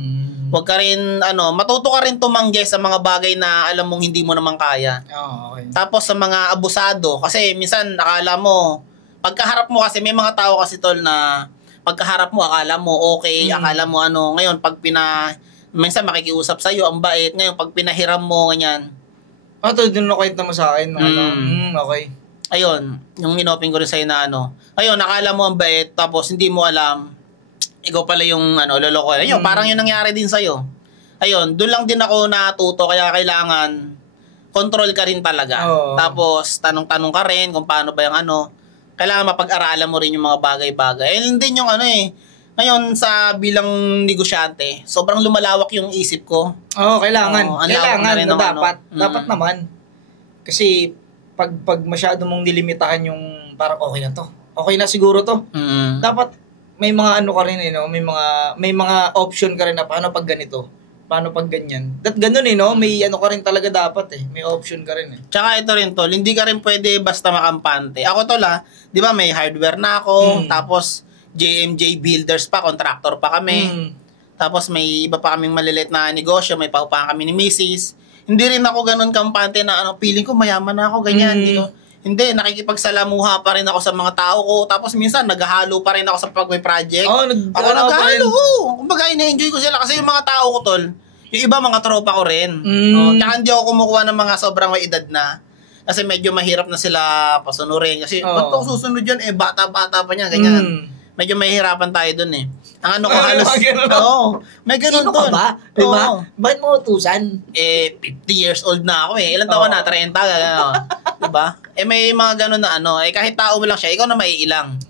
Huwag ka rin, matuto ka rin tumanggi sa mga bagay na alam mong hindi mo naman kaya. Okay. Tapos sa mga abusado, kasi minsan akala mo, pagkaharap mo kasi, may mga tao kasi tol na pagkaharap mo, akala mo okay, akala mo ngayon pag minsan makikiusap sa'yo, ang bait, ngayon pag pinahiram mo, ganyan. Ito, din nakwento mo sa akin. Okay. Ayun, yung inopin ko rin sa'yo na ayun, akala mo ang bait, tapos hindi mo alam, ikaw pala yung loloko. Ayun, parang yun nangyari din sa'yo. Ayun, doon lang din ako natuto, kaya kailangan control ka rin talaga. Tapos, tanong-tanong ka rin kung paano ba yung kailangan mapag-aralan mo rin yung mga bagay-bagay. And din yung ngayon sa bilang negosyante, sobrang lumalawak yung isip ko. Kailangan. Kailangan na dapat. Dapat naman. Kasi pag masyado mong nilimitahan yung parang okay na to. Okay na siguro to. Dapat may mga ka rin may mga option ka rin na paano pag ganito. Paano pag ganyan? Ganun no? May ka rin talaga dapat May option ka rin Tsaka ito rin tol, hindi ka rin pwede basta makampante. Ako tol di ba may hardware na ako, tapos JMJ Builders pa, contractor pa kami. Tapos may iba pa kaming maliliit na negosyo, may paupahan kami ni Mrs. Hindi rin ako ganun kampante na feeling ko mayaman na ako, ganyan. Hindi, nakikipagsalamuha pa rin ako sa mga tao ko. Tapos minsan, naghahalo pa rin ako sa pag may project. Ako naghahalo. Kumbaga, ina-enjoy ko sila. Kasi yung mga tao ko, tol, yung iba mga tropa ko rin. Tsaka hindi ako kumukuha ng mga sobrang may edad na. Kasi medyo mahirap na sila pasunurin. Kasi, ba't ako susunod yan? Bata-bata pa niya, ganyan. Medyo mahihirapan tayo dun Ang ko halos... may ganun Sino dun. ka ba? Diba? Bakit mo utusan? 50 years old na ako Ilan taon na? 30, gano'n. Diba? May mga ganun na kahit tao mo lang siya, ikaw na maiilang.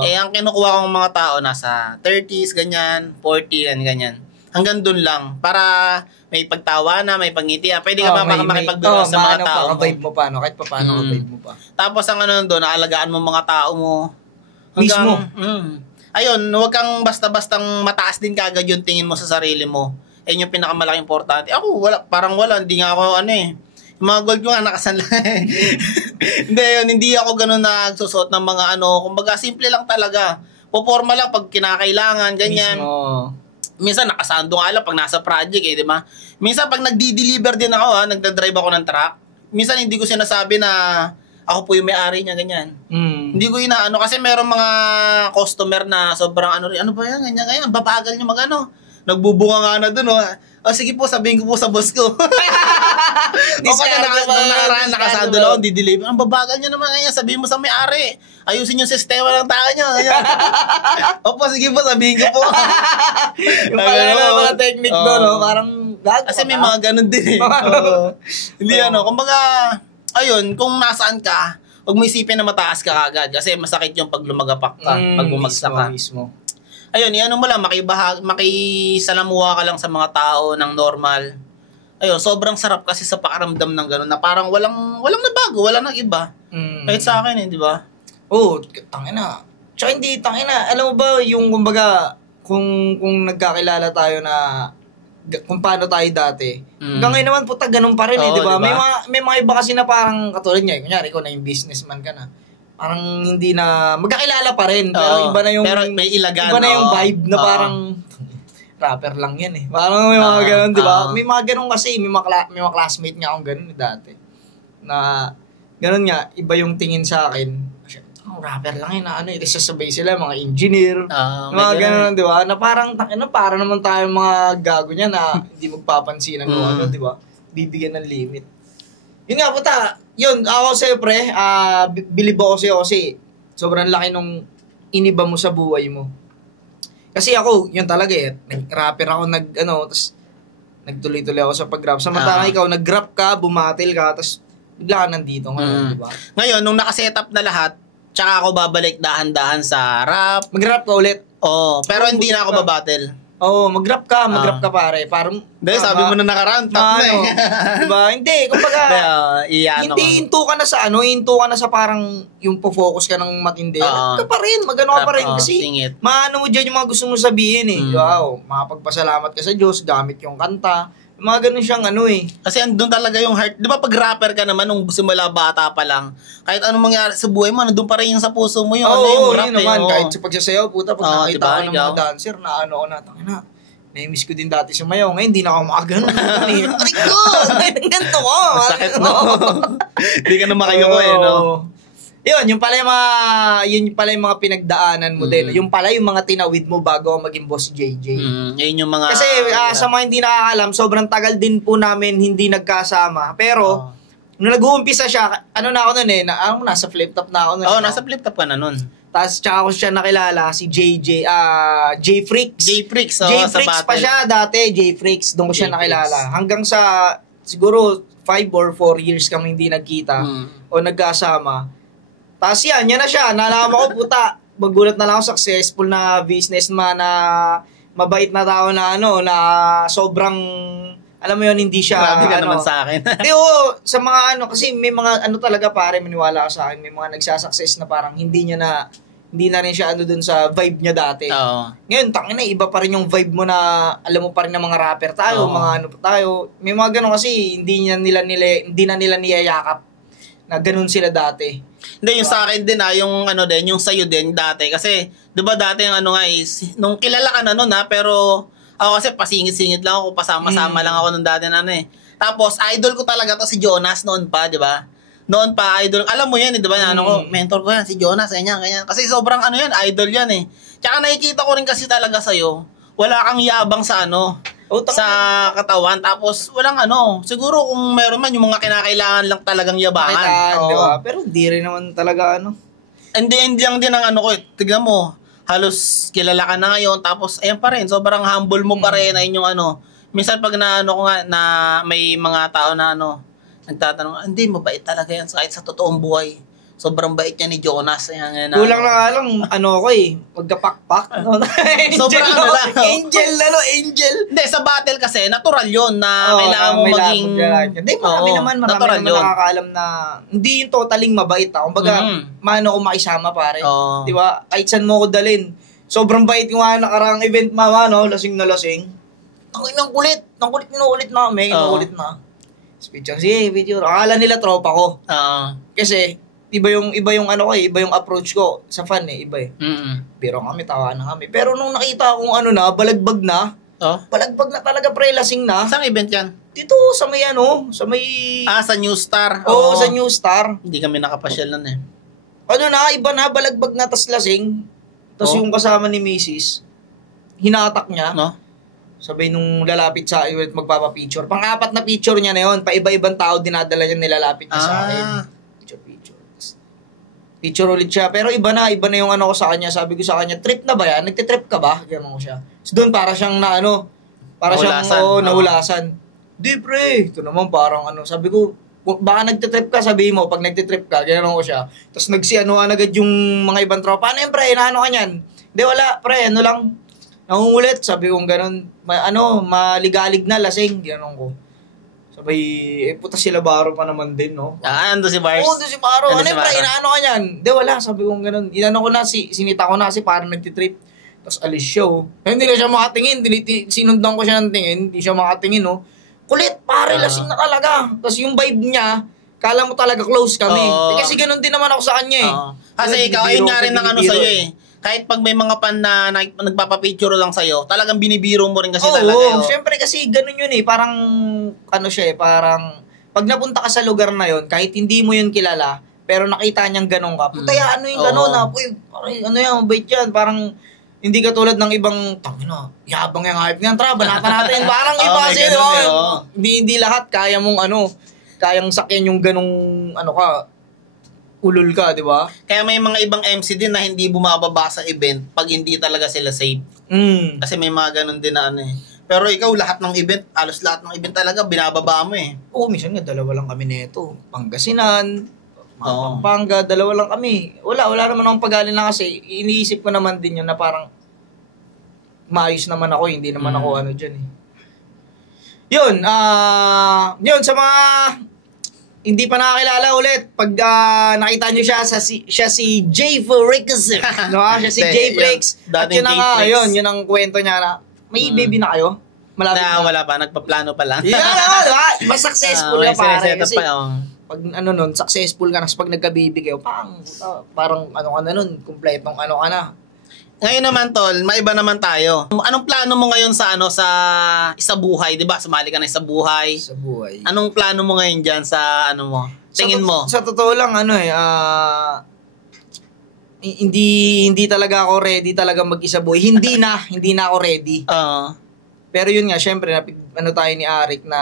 Ang kinukuha kong mga tao nasa 30s, ganyan, 40, ganyan. Hanggang dun lang. Para may pagtawa na, may pangitian. Pwede ka makipagbilang sa mga tao mo. Vibe mo pa, kahit pa paano vibe mo pa. Tapos ang doon, naalagaan mo mga tao mo. Mismo. Ayun, huwag kang basta-bastang mataas din kagad yung tingin mo sa sarili mo. Ayun yung pinakamalaking importante. Ako, wala, hindi nga ako yung mga gold ko nga nakasanla. Hindi ako ganun nagsusot ng mga kumbaga simple lang talaga. Puporma lang pag kinakailangan, ganyan. Mismo. Minsan nakasando nga lang pag nasa project di ba? Minsan pag nagdi-deliver din ako nagda-drive ako ng truck. Minsan hindi ko sinasabi na ako po yung may-ari niya, ganyan. Hindi ko kasi meron mga customer na sobrang ano ba yan, ganyan, babagal niya nagbubunga nga na dun, sige po, sabihin ko po sa boss ko. Nakasando lang ako, di-deliver. Ang babagal niya naman, ganyan, sabihin mo sa may-ari, ayusin yung sistema ng tao niya, ganyan. Opo, sige po, sabihin ko po. Yung pala na mga technique doon, parang gago. Kasi may mga ganun din Hindi kumbaga, ayun, kung nasaan ka, huwag mo isipin na mataas ka agad kasi masakit yung pag lumagapak ka, pag bumagsak ka. Mismo. ayun, ano mo lang, makisalamuha ka lang sa mga tao ng normal. Ayun, sobrang sarap kasi sa pakiramdam ng gano'n na parang walang nabago, walang nag-iba. Kahit sa akin di ba? Oo, tangina. Tsaka hindi, tangina. Alam mo ba, yung kumbaga, kung nagkakilala tayo na kung paano tayo dati. Hanggang ngayon naman, puta, ganun pa rin di ba? Diba? May mga iba kasi na parang katulad niya. Kunyari, ikaw na yung businessman ka na. Parang hindi na, magkakilala pa rin. Pero iba na yung, pero may ilagan. Iba na yung vibe na parang, rapper lang yan eh. Parang may mga ganun, di ba? May mga ganun kasi, may mga classmate nga akong ganun dati. Na, ganun nga, iba yung tingin sa akin. Rapper lang yun, ano, isasabay sila, mga engineer, mga ganun, di ba? Na parang, para naman tayo mga gago niya na hindi magpapansin ng ano, di ba? Bibigyan ng limit. Yun nga, puta, yun, ako sa'yo, pre, believe ako sa'yo kasi sobrang laki nung iniba mo sa buhay mo. Kasi ako, yun talaga eh, nag-rapper ako, tapos nagtuloy-tuloy ako sa pag-rap. Samantalang ikaw, nag-rap ka, bumatil ka, tapos bigla ka nandito ngayon, di ba? Ngayon, nung nakasetup na lahat, tsaka ako babalik dahan-dahan sa rap. Mag-rap ka ulit. Oo, pero hindi na ako babattle. Oo, mag-rap ka pare. Parang, sabi mo na nakaraan, top na eh. Diba? Hindi, kumbaga, hindi into ka na sa into ka na sa parang yung po-focus ka ng matindi. Ka pa rin, magano ka pa rin. Kasi, maano mo dyan yung mga gusto mo sabihin eh. Wow, makapagpasalamat ka sa Diyos, gamit yung kanta. Mga ganun siyang Kasi andun talaga yung heart. Di ba pag rapper ka naman, nung simula bata pa lang, kahit anong mangyari sa buhay mo, nandun pa rin yung sa puso mo yun. Oo, yun naman. Kahit sa pagsasayaw, puta, pag nakita ko ng mga dancer na tangina, na-miss ko din dati sumayaw. Ngayon, hindi na ako makaganon. Aray ko! Ganito ko! Sakit mo. Hindi ka na makayoko no? Yun pala yung mga pinagdaanan mo din. Yung pala yung mga tinawid mo bago maging boss JJ. Yun yung mga... Kasi sa mga hindi nakakalam, sobrang tagal din po namin hindi nagkasama. Pero, nung nag-uumpisa siya, na ako nun nasa flip top na ako nun. Nasa flip top ka na nun. Tapos tsaka ko siya nakilala, si JJ, J-Freaks. J-Freaks, J-Freaks pa siya dati, J-Freaks. Doon ko siya nakilala. Hanggang sa, siguro, 5 or 4 years kami hindi nagkita o nagkasama. Tapos yan na siya. Nalaman ko, puta, magulat na lang ako, successful na businessman na mabait na tao na na sobrang, alam mo yun, hindi siya, grabe ka naman sa akin. Hindi, sa mga kasi may mga talaga pare, maniwala ka sa akin, may mga nagsasucess na parang hindi na rin siya dun sa vibe niya dati. Ngayon, tangina, iba pa rin yung vibe mo na, alam mo pa rin ng mga rapper tayo, mga tayo. May mga ganun kasi, hindi na nila niyayakap na ganun sila dati. Hindi, yung sa akin din yung yung sa'yo din dati. Kasi, di ba dati yung is, nung kilala ka na nun pero ako kasi pasingit-singit lang ako, pasama-sama lang ako nung dati Tapos, idol ko talaga to si Jonas noon pa, di ba? Noon pa, idol. Alam mo yan, di ba? Mentor ko yan, si Jonas, ganyan. Kasi sobrang idol yan eh. Tsaka nakikita ko rin kasi talaga sa'yo, wala kang yabang sa sa katawan. Tapos, walang siguro kung meron man, yung mga kinakailangan lang talagang yabangan. Di ba? Pero hindi rin naman talaga Hindi lang din ang ko eh. Tignan mo, halos kilala ka na ngayon. Tapos, ayan pa rin, sobrang humble mo pa rin. Ayun yung minsan pag ko nga na may mga tao na nagtatanong, hindi, mabait talaga yan kahit sa totoong buhay. Sobrang bait niya ni Jonas. Kulang na lang, magkapakpak. Sobrang Angel. Hindi, sa battle kasi, natural yon na kailangan mo maging... Hindi, marami naman nakakaalam na hindi yung totaling mabait. Kumbaga, mano ko makisama pare. Di ba? Kahit saan mo ko dalin. Sobrang bait yung nakarang event mama, lasing na lasing. Ang kulit na kami, inuulit na. Speech on, sige, video. Akala nila tropa ko. Kasi, iba yung iba yung approach ko sa fan iba eh. Pero kami tawa na kami. Pero nung nakita kong balagbag na talaga pre, lasing na. Saan event yan? Dito sa may sa New Star. Sa New Star. Hindi kami nakapasyal nun eh. Iba na, balagbag na tas lasing. Tas yung kasama ni Mrs. hinatak niya. Sabay nung lalapit sa akin magpapa-picture. Pang-apat na picture niya na yun. Pa-iba-ibang tao dinadala niya nilalapit niya sa akin. Picture ulit siya. Pero iba na yung ko sa kanya. Sabi ko sa kanya, trip na ba yan? Nagtitrip ka ba? Gano'n ko siya. So doon para siyang nahulasan. Di pre. Ito naman parang sabi ko, baka nagtitrip ka, sabihin mo, pag nagtitrip ka, gano'n ko siya. Tapos agad yung mga ibang tropa, ano yan pre, inaano ka niyan? Di wala, pre, lang. Nangungulit, sabi kong ganun, maligalig na, lasing, gano'n ko. Sabay, puta sila Baro pa naman din, no? Ando si Bars. Oo, ando si Baro. Ano yung inaano ka yan? Di, wala, sabi kong ganun. Inano ko na, sinita ko na kasi parang nagtitrip. Tapos alis siya, oh. Hindi na siya makatingin, sinundan ko siya ng tingin, hindi siya makatingin, no? Kulit, pare, lasing na talaga. Tapos yung vibe niya, kala mo talaga close kami. Kasi ganun din naman ako sa kanya, eh. Kasi ikaw, ayun nga rin ng ano sa'yo, eh. Kahit pag may mga pan na nagpapapicture lang sa'yo, talagang binibiro mo rin kasi talaga. Oo, syempre kasi ganun yun eh. Parang, parang, pag napunta ka sa lugar na yun, kahit hindi mo yun kilala, pero nakita niyang ganun ka, putaya, ano yung ganun na, ano yan, mabait yan, parang, hindi ka tulad ng ibang, tangina, yabang yung hype niyan, tara, banatan natin, parang iba kasi, hindi lahat, kaya mong kayang sakyan yung ganung, ulol ka, di ba? Kaya may mga ibang MC din na hindi bumababa sa event pag hindi talaga sila safe. Kasi may mga ganun din na Pero ikaw, lahat ng event, alos lahat ng event talaga, binababa mo eh. Oo, minsan nga, dalawa lang kami neto. Pangasinan, Pampanga, dalawa lang kami. Wala naman akong pag-alin na kasi iniisip ko naman din yun na parang maayos naman ako, hindi naman ako dyan eh. Yun, sa mga hindi pa nakakilala ulit, pag nakita nyo siya si Jay Flix. No? Siya si Jay Flix. At yun ang kwento niya na, may baby na kayo? Malapit na. Wala pa, nagpaplano pa lang. Yeah, diba? Mas successful ka pare. Kasi pag successful ka na, pag nagka-baby kayo, parang ka na nun, kumpletong ka na. Ngayon naman tol, maiba naman tayo. Anong plano mo ngayon sa Isa Buhay, 'di ba? Sumali ka na Isa Buhay. Sa buhay. Anong plano mo ngayon diyan sa mo? Tingin mo? Sa totoo lang hindi talaga ako ready talaga mag-Isa Buhay. Hindi na ako ready. Pero yun nga, syempre tayo ni Arik na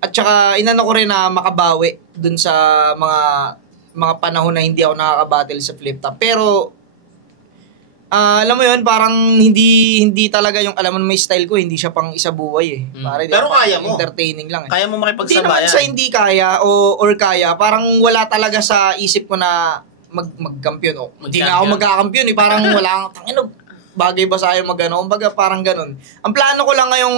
at saka inano ko rin na makabawi dun sa mga panahon na hindi ako nakaka-battle sa flip top. Pero alam mo yun, parang hindi talaga yung, alam mo may style ko, hindi siya pang Isa Buhay eh. Pero kaya mo. Entertaining lang eh. Kaya mo makipagsabayan. Hindi naman sa hindi kaya or kaya, parang wala talaga sa isip ko na mag-kampiyon. Hindi nga ako magkakampiyon eh. Parang wala, bagay ba sa'yo kumbaga parang ganun. Ang plano ko lang ngayong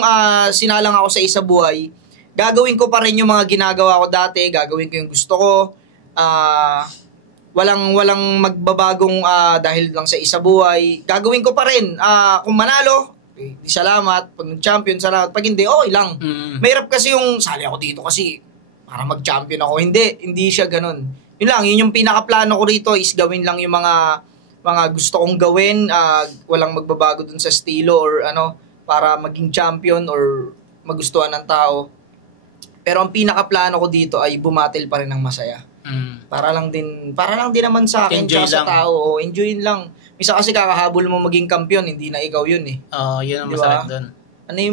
sinalang ako sa Isa Buhay, gagawin ko pa rin yung mga ginagawa ko dati, gagawin ko yung gusto ko, walang magbabagong dahil lang sa Isa Buhay. Gagawin ko pa rin. Kung manalo, di salamat. Pag nag-champion, salamat. Pag hindi, okay lang. Mahirap kasi yung sali ako dito kasi para mag-champion ako. Hindi siya ganun. Yun lang, yun yung pinaka-plano ko rito is gawin lang yung mga gusto kong gawin. Walang magbabago dun sa estilo or para maging champion or magustuhan ng tao. Pero ang pinaka-plano ko dito ay bumatil pa rin ng masaya. Para lang din naman sa akin tsaka sa tao. Enjoyin lang. Misa kasi kakahabol mo maging kampiyon, hindi na ikaw yun eh. Yun ang masarap doon.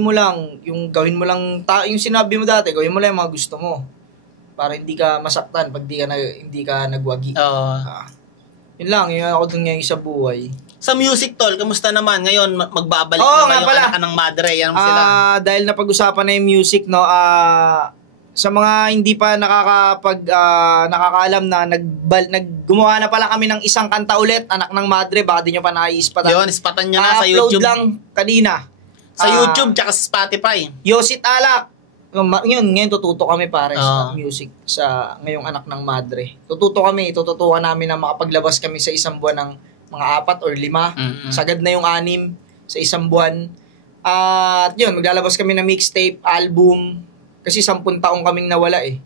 Mo lang, yung gawin mo lang, yung sinabi mo dati, gawin mo lang yung mga gusto mo. Para hindi ka masaktan pag hindi ka nagwagi. Yun lang, yun ako dun ngayon Isa Buhay. Sa music tol, kamusta naman? Ngayon, magbabalik na kayo anak ng madre. Yan sila. Dahil napag-usapan na yung music, no, sa mga hindi pa nakakaalam na gumawa na pala kami ng isang kanta ulit, Anak ng Madre, baka di nyo pa naiispatan. Yun, ispatan nyo na sa YouTube. Upload lang kanina. Sa YouTube, tsaka sa Spotify. Yosit Alak. Ngayon tututo kami pare sa music sa ngayong Anak ng Madre. Tututukan namin na makapaglabas kami sa isang buwan ng mga 4 or 5. Sagad na yung 6 sa isang buwan. At yun, maglalabas kami ng mixtape, album. Kasi 10 taong kaming nawala eh.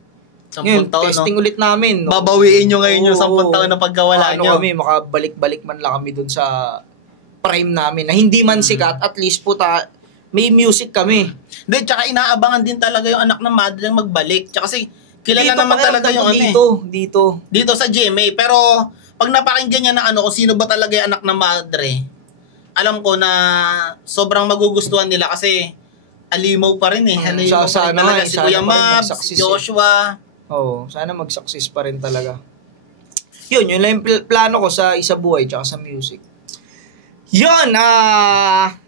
10 taon, testing ulit namin. No? Babawiin nyo ngayon yung 10 taon na pagkawala nyo. Kami, makabalik-balik man lang kami dun sa prime namin. Na hindi man sikat, at least may music kami. Hindi, tsaka inaabangan din talaga yung Anak ng Madre magbalik. Tsaka kasi kilala naman talaga yung Dito sa GMA. Pero pag napakinggan niya na kung sino ba talaga yung Anak ng Madre, alam ko na sobrang magugustuhan nila kasi alimaw pa rin eh. Alimaw pa rin talaga si Kuya Mabs, si Joshua. Sana mag-success pa rin talaga. Yun lang yung plano ko sa Isa Buhay tsaka sa music. Yun,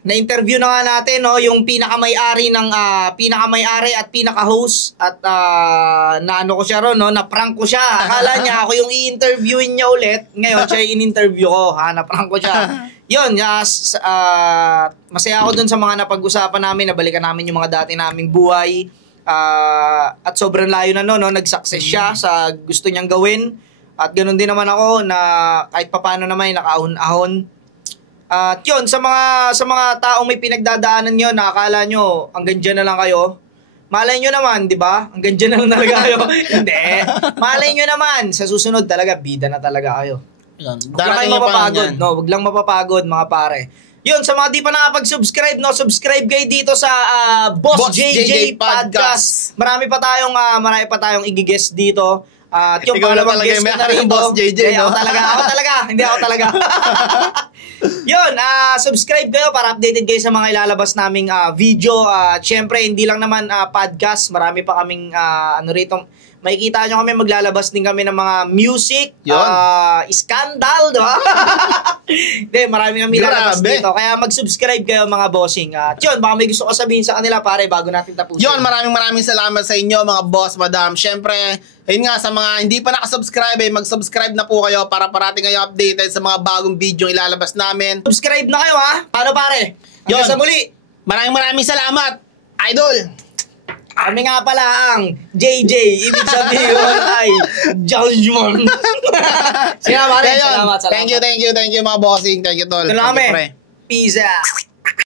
na-interview na nga natin yung pinakamay-ari at pinaka-host at naano ko siya ron, na-prank ko siya. Akala niya ako yung i-interviewin niya ulit. Ngayon siya in-interview ko, na-prank ko siya. Yun, masaya ako dun sa mga napag-usapan namin, nabalikan namin yung mga dati naming buhay. At sobrang layo na no, nag-success siya sa gusto niyang gawin. At ganoon din naman ako na kahit papaano naman nakahon-ahon. At yun, sa mga taong may pinagdadaanan nyo, nakakala nyo hanggang dyan na lang kayo. Malay nyo naman, di ba? Hanggang dyan na lang talaga kayo. Hindi. Malay nyo naman, sa susunod talaga, bida na talaga kayo. Huwag lang kayo mapapagod. No? Huwag lang mapapagod, mga pare. Yun, sa mga di pa nakapag-subscribe, no, subscribe kayo dito sa Boss JJ Podcast. Marami pa tayong i-guest dito. At yung pangalawang guest ko na rin, Boss JJ, no? Ako talaga. Hindi ako talaga. Yun, subscribe kayo para updated kayo sa mga ilalabas naming video. Siyempre, hindi lang naman podcast. Marami pa kaming rito. Makikita nyo kami, maglalabas din kami ng mga music, scandal, diba? Hindi, marami kami lalabas dito. Kaya mag-subscribe kayo mga bossing. Yun, baka may gusto ko sabihin sa kanila pare bago natin tapusin. Yun, maraming salamat sa inyo mga boss, madam. Siyempre, ayun nga, sa mga hindi pa nakasubscribe, mag-subscribe na po kayo para parating kayo updated sa mga bagong video ilalabas namin. Subscribe na kayo ha? Paano pare? Hanggang sa muli. Maraming salamat, idol! Kami nga pala ang JJ, ibig sabihin ay judgment. Sige pare, salamat. Thank you mga bossing. Thank you tol. Ito lang kami. Peace out.